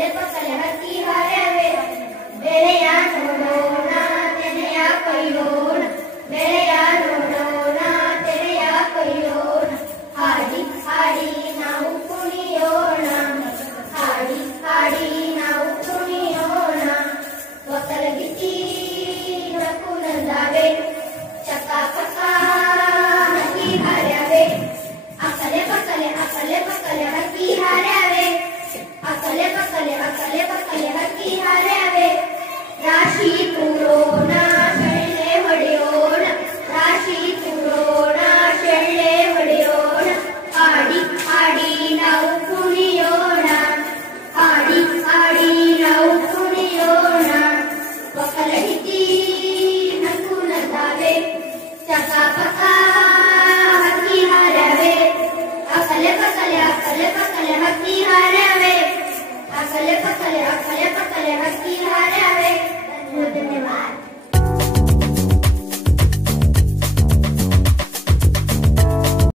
ಅಕಲೆ ಪಕಲೆ ಹಕ್ಕಿ ಹಾರವೆ ಬೆಳೆಯ ನೋಡೋಣ ತೆನೆಯ ಕೊಯ್ಯೋಣ ಬೆಳೆಯ ನೋಡೋಣ ತೆನೆಯ ಕೊಯ್ಯೋಣ ಹಾಡಿ ಹಾಡಿ ನಾವು ಕುಣಿಯೋಣ ಹಾಡಿ ಹಾಡಿ ನಾವು ಕುಣಿಯೋಣ ಒಕ್ಕಲಗಿತ್ತಿ ನಕ್ಕು ನಂದಾವೆ ಚಕ ಪಕ ಹಕ್ಕಿ ಹಾರವೆ ಅಕಲೆ ಪಕಲೆ ಹಕ್ಕಿ ಹಾರವೆ ಅಕಲೆ ಪಕಲೆ ಹಕ್ಕಿ ಹಾರವೆ ರಾಶಿ ತೂರೋಣ ಶೆಳ್ಳೆ ಹೊಡೆಯೋಣ ರಾಶಿ ತೂರೋಣ ಶೆಳ್ಳೆ ಹೊಡೆಯೋಣ ಹಾಡಿ ಹಾಡಿ ನಾವು ಕುಣಿಯೋಣ ಹಾಡಿ ಹಾಡಿ ನಾವು ಕುಣಿಯೋಣ ಒಕ್ಕಲಗಿತ್ತಿ ನಕ್ಕು ನಂದಾವೆ ಚಕ ಪಕ ಹಕ್ಕಿ ಹಾರವೆ ಅಕಲೆ ಪಕಲೆ ಹಕ್ಕಿ ಹಾರವೆ ಅಕಲೆ ಪಕಲೆ ಹಕ್ಕಿ ಹಾರವೆ ಧನ್ಯವಾದ।